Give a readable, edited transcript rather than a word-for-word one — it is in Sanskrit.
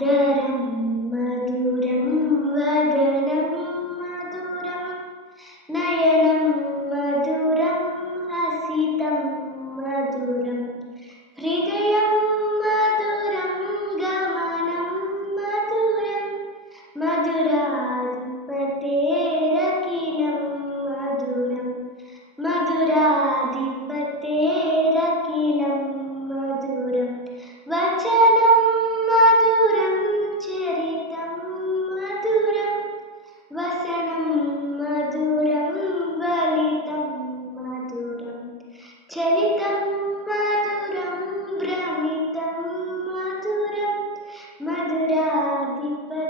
आदरं मधुरं वदनं मधुरं नयनं मधुरं हसितं मधुरं हृदयं मधुरं गमनं मधुरं मधुराधिपतेरखिलं मधुरं मधुराधिपतेरखिलं मधुरं वचनं मधुरं चरितं मधुरं वसनं मधुरं वलितं मधुरं चलितं मधुरं भ्रमितं मधुरं मधुराधिपतेरखिलं